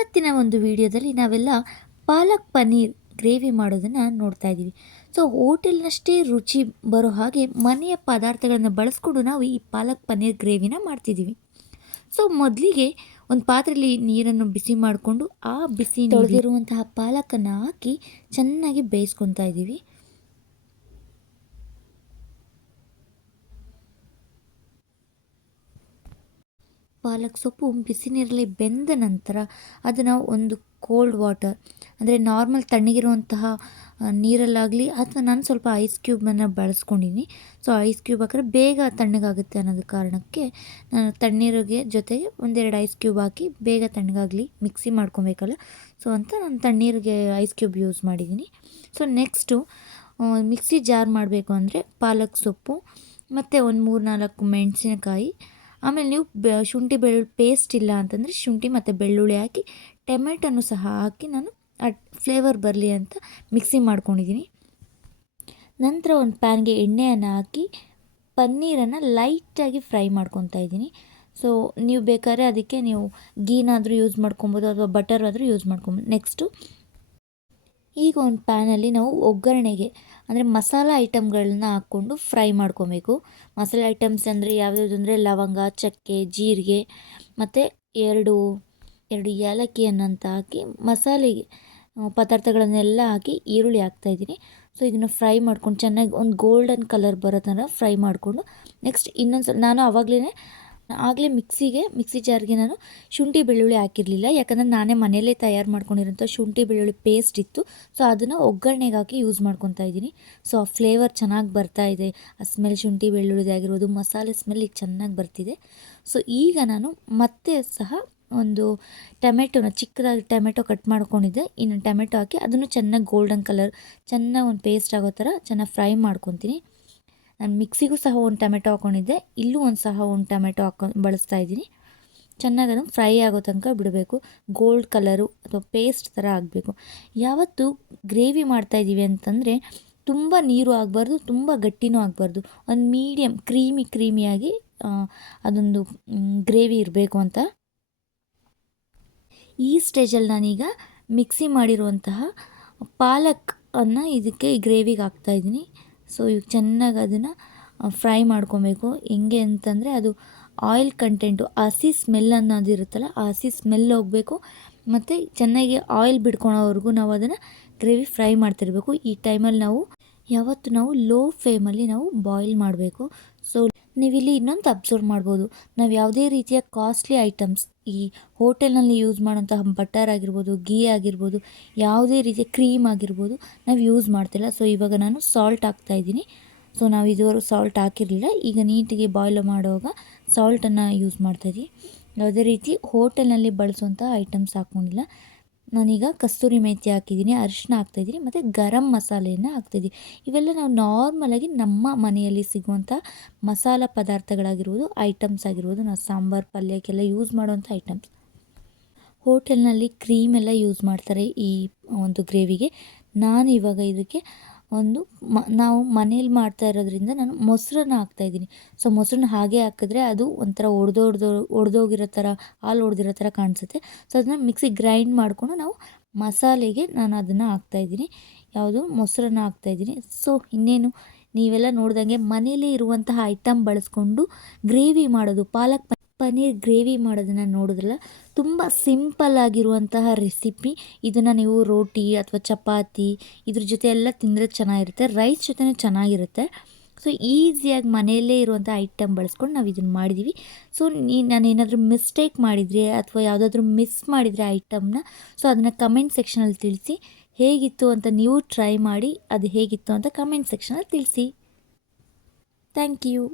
ಇವತ್ತಿನ ಒಂದು ವಿಡಿಯೋದಲ್ಲಿ ನಾವೆಲ್ಲ ಪಾಲಕ್ ಪನ್ನೀರ್ ಗ್ರೇವಿ ಮಾಡೋದನ್ನು ನೋಡ್ತಾ ಇದ್ದೀವಿ. ಸೊ ಹೋಟೆಲ್ನಷ್ಟೇ ರುಚಿ ಬರೋ ಹಾಗೆ ಮನೆಯ ಪದಾರ್ಥಗಳನ್ನು ಬಳಸ್ಕೊಂಡು ನಾವು ಈ ಪಾಲಕ್ ಪನ್ನೀರ್ ಗ್ರೇವಿನ ಮಾಡ್ತಿದ್ದೀವಿ. ಸೊ ಮೊದಲಿಗೆ ಒಂದು ಪಾತ್ರೆಯಲ್ಲಿ ನೀರನ್ನು ಬಿಸಿ ಮಾಡಿಕೊಂಡು ಆ ಬಿಸಿ ತೊಳೆದಿರುವಂತಹ ಪಾಲಕನ್ನು ಹಾಕಿ ಚೆನ್ನಾಗಿ ಬೇಯಿಸ್ಕೊತಾ ಇದ್ದೀವಿ. ಪಾಲಕ್ ಸೊಪ್ಪು ಬಿಸಿ ನೀರಲ್ಲಿ ಬೆಂದ ನಂತರ ಅದನ್ನು ಒಂದು ಕೋಲ್ಡ್ ವಾಟರ್ ಅಂದರೆ ನಾರ್ಮಲ್ ತಣ್ಣಗಿರುವಂತಹ ನೀರಲ್ಲಾಗಲಿ ಅಥವಾ ನಾನು ಸ್ವಲ್ಪ ಐಸ್ ಕ್ಯೂಬನ್ನು ಬಳಸ್ಕೊಂಡಿದ್ದೀನಿ. ಸೊ ಐಸ್ ಕ್ಯೂಬ್ ಹಾಕಿದ್ರೆ ಬೇಗ ತಣ್ಣಗಾಗುತ್ತೆ ಅನ್ನೋದು ಕಾರಣಕ್ಕೆ ನಾನು ತಣ್ಣೀರಿಗೆ ಜೊತೆಗೆ ಒಂದೆರಡು ಐಸ್ ಕ್ಯೂಬ್ ಹಾಕಿ ಬೇಗ ತಣ್ಣಗಾಗಲಿ ಮಿಕ್ಸಿ ಮಾಡ್ಕೊಬೇಕಲ್ಲ, ಸೊ ಅಂತ ನಾನು ತಣ್ಣೀರಿಗೆ ಐಸ್ ಕ್ಯೂಬ್ ಯೂಸ್ ಮಾಡಿದ್ದೀನಿ. ಸೊ ನೆಕ್ಸ್ಟು ಮಿಕ್ಸಿ ಜಾರ್ ಮಾಡಬೇಕು ಅಂದರೆ ಪಾಲಕ್ ಸೊಪ್ಪು ಮತ್ತು ಒಂದು 3-4 ಮೆಣಸಿನಕಾಯಿ, ಆಮೇಲೆ ನೀವು ಶುಂಠಿ ಬೆಳ್ಳುಳ್ಳಿ ಪೇಸ್ಟ್ ಇಲ್ಲ ಅಂತಂದರೆ ಶುಂಠಿ ಮತ್ತು ಬೆಳ್ಳುಳ್ಳಿ ಹಾಕಿ ಟೊಮೆಟೊನೂ ಸಹ ಹಾಕಿ ನಾನು ಆ ಫ್ಲೇವರ್ ಬರಲಿ ಅಂತ ಮಿಕ್ಸಿ ಮಾಡ್ಕೊಂಡಿದ್ದೀನಿ. ನಂತರ ಒಂದು ಪ್ಯಾನ್ಗೆ ಎಣ್ಣೆಯನ್ನು ಹಾಕಿ ಪನ್ನೀರನ್ನು ಲೈಟಾಗಿ ಫ್ರೈ ಮಾಡ್ಕೊತಾ ಇದ್ದೀನಿ. ಸೊ ನೀವು ಬೇಕಾದ್ರೆ ಅದಕ್ಕೆ ನೀವು ಗೀನಾದರೂ ಯೂಸ್ ಮಾಡ್ಕೊಬೋದು ಅಥವಾ ಬಟರ್ ಆದರೂ ಯೂಸ್ ಮಾಡ್ಕೊಬೋದು. ನೆಕ್ಸ್ಟು ಈಗ ಒಂದು ಪ್ಯಾನಲ್ಲಿ ನಾವು ಒಗ್ಗರಣೆಗೆ ಅಂದರೆ ಮಸಾಲ ಐಟಮ್ಗಳನ್ನ ಹಾಕ್ಕೊಂಡು ಫ್ರೈ ಮಾಡ್ಕೊಬೇಕು. ಮಸಾಲೆ ಐಟಮ್ಸ್ ಅಂದರೆ ಯಾವ್ಯಾವುದು ಅಂದರೆ ಲವಂಗ, ಚಕ್ಕೆ, ಜೀರಿಗೆ ಮತ್ತು ಎರಡು ಏಲಕ್ಕಿಯನ್ನಂತ ಹಾಕಿ ಮಸಾಲೆಗೆ ಪದಾರ್ಥಗಳನ್ನೆಲ್ಲ ಹಾಕಿ ಈರುಳ್ಳಿ ಹಾಕ್ತಾಯಿದ್ದೀನಿ. ಸೊ ಇದನ್ನು ಫ್ರೈ ಮಾಡ್ಕೊಂಡು ಚೆನ್ನಾಗಿ ಒಂದು ಗೋಲ್ಡನ್ ಕಲರ್ ಬರೋ ಥರ ಫ್ರೈ ಮಾಡಿಕೊಂಡು ನೆಕ್ಸ್ಟ್ ಇನ್ನೊಂದು ನಾನು ಆಗಲೇ ಮಿಕ್ಸಿ ಜಾರ್ಗೆ ನಾನು ಶುಂಠಿ ಬೆಳ್ಳುಳ್ಳಿ ಹಾಕಿರಲಿಲ್ಲ, ಯಾಕಂದರೆ ನಾನೇ ಮನೆಯಲ್ಲೇ ತಯಾರು ಮಾಡ್ಕೊಂಡಿರೋಂಥ ಶುಂಠಿ ಬೆಳ್ಳುಳ್ಳಿ ಪೇಸ್ಟ್ ಇತ್ತು. ಸೊ ಅದನ್ನು ಒಗ್ಗರಣೆಗೆ ಹಾಕಿ ಯೂಸ್ ಮಾಡ್ಕೊತಾ ಇದ್ದೀನಿ. ಸೊ ಆ ಫ್ಲೇವರ್ ಚೆನ್ನಾಗಿ ಬರ್ತಾ ಇದೆ, ಆ ಸ್ಮೆಲ್ ಶುಂಠಿ ಬೆಳ್ಳುಳ್ಳಿದು ಆಗಿರ್ಬೋದು, ಮಸಾಲೆ ಸ್ಮೆಲ್ ಈಗ ಚೆನ್ನಾಗಿ ಬರ್ತಿದೆ. ಸೊ ಈಗ ನಾನು ಮತ್ತೆ ಸಹ ಒಂದು ಚಿಕ್ಕದಾಗಿ ಟೊಮೆಟೊ ಕಟ್ ಮಾಡ್ಕೊಂಡಿದ್ದೆ, ಇನ್ನು ಟೊಮೆಟೊ ಹಾಕಿ ಅದನ್ನು ಚೆನ್ನಾಗಿ ಗೋಲ್ಡನ್ ಕಲರ್ ಚೆನ್ನಾಗಿ ಒಂದು ಪೇಸ್ಟ್ ಆಗೋ ಥರ ಚೆನ್ನಾಗಿ ಫ್ರೈ ಮಾಡ್ಕೊತೀನಿ. ನಾನು ಮಿಕ್ಸಿಗೂ ಸಹ ಒಂದು ಟೊಮೆಟೊ ಹಾಕ್ಕೊಂಡಿದ್ದೆ, ಇಲ್ಲೂ ಒಂದು ಟೊಮೆಟೊ ಬಳಸ್ತಾ ಇದ್ದೀನಿ. ಚೆನ್ನಾಗಿ ಅದನ್ನು ಫ್ರೈ ಆಗೋ ತನಕ ಬಿಡಬೇಕು. ಗೋಲ್ಡ್ ಕಲರು ಅಥವಾ ಪೇಸ್ಟ್ ಥರ ಆಗಬೇಕು. ಯಾವತ್ತು ಗ್ರೇವಿ ಮಾಡ್ತಾಯಿದ್ದೀವಿ ಅಂತಂದರೆ ತುಂಬ ನೀರು ಆಗಬಾರ್ದು, ತುಂಬ ಗಟ್ಟಿನೂ ಆಗಬಾರ್ದು, ಒಂದು ಮೀಡಿಯಮ್ ಕ್ರೀಮಿಯಾಗಿ ಅದೊಂದು ಗ್ರೇವಿ ಇರಬೇಕು ಅಂತ. ಈ ಸ್ಟೇಜಲ್ಲಿ ನಾನೀಗ ಮಿಕ್ಸಿ ಮಾಡಿರುವಂತಹ ಪಾಲಕನ್ನು ಇದಕ್ಕೆ ಈ ಗ್ರೇವಿಗೆ ಹಾಕ್ತಾಯಿದ್ದೀನಿ. ಸೊ ಈಗ ಚೆನ್ನಾಗಿ ಅದನ್ನು ಫ್ರೈ ಮಾಡ್ಕೊಬೇಕು. ಹೆಂಗೆ ಅಂತಂದರೆ ಅದು ಆಯಿಲ್ ಕಂಟೆಂಟು, ಹಸಿ ಸ್ಮೆಲ್ ಅನ್ನೋದು ಇರುತ್ತಲ್ಲ, ಆ ಹಸಿ ಸ್ಮೆಲ್ ಹೋಗಬೇಕು ಮತ್ತು ಚೆನ್ನಾಗಿ ಆಯಿಲ್ ಬಿಡ್ಕೊಳೋವರೆಗೂ ನಾವು ಅದನ್ನು ಗ್ರೇವಿ ಫ್ರೈ ಮಾಡ್ತಿರ್ಬೇಕು. ಈ ಟೈಮಲ್ಲಿ ನಾವು ಲೋ ಫ್ಲೇಮಲ್ಲಿ ನಾವು ಬಾಯ್ಲ್ ಮಾಡಬೇಕು. ಸೊ ನೀವಿಲ್ಲಿ ಇನ್ನೊಂದು ಅಬ್ಸರ್ವ್ ಮಾಡ್ಬೋದು, ನಾವು ಯಾವುದೇ ರೀತಿಯ ಕಾಸ್ಟ್ಲಿ ಐಟಮ್ಸ್ ಈ ಹೋಟೆಲ್ನಲ್ಲಿ ಯೂಸ್ ಮಾಡೋಂತಹ ಬಟರ್ ಆಗಿರ್ಬೋದು, ಗೀ ಆಗಿರ್ಬೋದು, ಯಾವುದೇ ರೀತಿಯ ಕ್ರೀಮ್ ಆಗಿರ್ಬೋದು ನಾವು ಯೂಸ್ ಮಾಡ್ತಿಲ್ಲ. ಸೊ ಇವಾಗ ನಾನು ಸಾಲ್ಟ್ ಹಾಕ್ತಾಯಿದ್ದೀನಿ. ಸೊ ನಾವು ಇದುವರೆಗೂ ಸಾಲ್ಟ್ ಹಾಕಿರಲಿಲ್ಲ, ಈಗ ನೀಟಿಗೆ ಬಾಯ್ಲ್ ಮಾಡುವಾಗ ಸಾಲ್ಟನ್ನು ಯೂಸ್ ಮಾಡ್ತಾಯಿದ್ದೀವಿ. ಯಾವುದೇ ರೀತಿ ಹೋಟೆಲ್ನಲ್ಲಿ ಬಳಸುವಂಥ ಐಟಮ್ಸ್ ಹಾಕ್ಕೊಂಡಿಲ್ಲ. ನಾನೀಗ ಕಸ್ತೂರಿ ಮೆಂತ್ಯ ಹಾಕಿದ್ದೀನಿ, ಅರಿಶಿನ ಹಾಕ್ತಾಯಿದ್ದೀನಿ ಮತ್ತು ಗರಂ ಮಸಾಲೆಯನ್ನು ಹಾಕ್ತಾಯಿದ್ದೀನಿ. ಇವೆಲ್ಲ ನಾವು ನಾರ್ಮಲಾಗಿ ನಮ್ಮ ಮನೆಯಲ್ಲಿ ಸಿಗುವಂಥ ಮಸಾಲ ಪದಾರ್ಥಗಳಾಗಿರ್ಬೋದು, ಐಟಮ್ಸ್ ಆಗಿರ್ಬೋದು, ನಾವು ಸಾಂಬಾರು ಪಲ್ಯಕ್ಕೆಲ್ಲ ಯೂಸ್ ಮಾಡುವಂಥ ಐಟಮ್ಸ್. ಹೋಟೆಲ್ನಲ್ಲಿ ಕ್ರೀಮೆಲ್ಲ ಯೂಸ್ ಮಾಡ್ತಾರೆ ಈ ಒಂದು ಗ್ರೇವಿಗೆ. ನಾನು ಇವಾಗ ಇದಕ್ಕೆ ನಾವು ಮನೇಲಿ ಮಾಡ್ತಾ ಇರೋದ್ರಿಂದ ನಾನು ಮೊಸರನ್ನ ಹಾಕ್ತಾಯಿದ್ದೀನಿ. ಸೊ ಮೊಸರನ್ನ ಹಾಗೆ ಹಾಕಿದ್ರೆ ಅದು ಒಂಥರ ಒಡೆದೋಗಿರೋ ಥರ, ಹಾಲು ಒಡೆದಿರೋ ಥರ ಕಾಣಿಸುತ್ತೆ. ಸೊ ಅದನ್ನು ಮಿಕ್ಸಿ ಗ್ರೈಂಡ್ ಮಾಡಿಕೊಂಡು ನಾವು ಮಸಾಲೆಗೆ ನಾನು ಅದನ್ನು ಹಾಕ್ತಾಯಿದ್ದೀನಿ. ಮೊಸರನ್ನ ಹಾಕ್ತಾಯಿದ್ದೀನಿ. ಸೊ ಇನ್ನೇನು ನೀವೆಲ್ಲ ನೋಡ್ದಂಗೆ ಮನೇಲೇ ಇರುವಂತಹ ಐಟಮ್ ಬಳಸ್ಕೊಂಡು ಗ್ರೇವಿ ಮಾಡೋದು, ಪಾಲಕ್ ಪನ್ನೀರ್ ಗ್ರೇವಿ ಮಾಡೋದನ್ನು ನೋಡಿದ್ರಲ್ಲ, ತುಂಬ ಸಿಂಪಲ್ ಆಗಿರುವಂತಹ ರೆಸಿಪಿ. ಇದನ್ನು ನೀವು ರೋಟಿ ಅಥವಾ ಚಪಾತಿ ಇದ್ರ ಜೊತೆ ಎಲ್ಲ ತಿಂದರೆ ಚೆನ್ನಾಗಿರುತ್ತೆ, ರೈಸ್ ಜೊತೆನೂ ಚೆನ್ನಾಗಿರುತ್ತೆ. ಸೊ ಈಸಿಯಾಗಿ ಮನೆಯಲ್ಲೇ ಇರುವಂಥ ಐಟಮ್ ಬಳಸ್ಕೊಂಡು ನಾವು ಇದನ್ನು ಮಾಡಿದ್ದೀವಿ. ಸೊ ನಾನೇನಾದರೂ ಮಿಸ್ಟೇಕ್ ಮಾಡಿದರೆ ಅಥವಾ ಯಾವುದಾದ್ರೂ ಮಿಸ್ ಮಾಡಿದರೆ ಐಟಮ್ನ, ಸೊ ಅದನ್ನು ಕಮೆಂಟ್ ಸೆಕ್ಷನಲ್ಲಿ ತಿಳಿಸಿ. ಹೇಗಿತ್ತು ಅಂತ ನೀವು ಟ್ರೈ ಮಾಡಿ ಅದು ಹೇಗಿತ್ತು ಅಂತ ಕಮೆಂಟ್ ಸೆಕ್ಷನಲ್ಲಿ ತಿಳಿಸಿ. Thank you.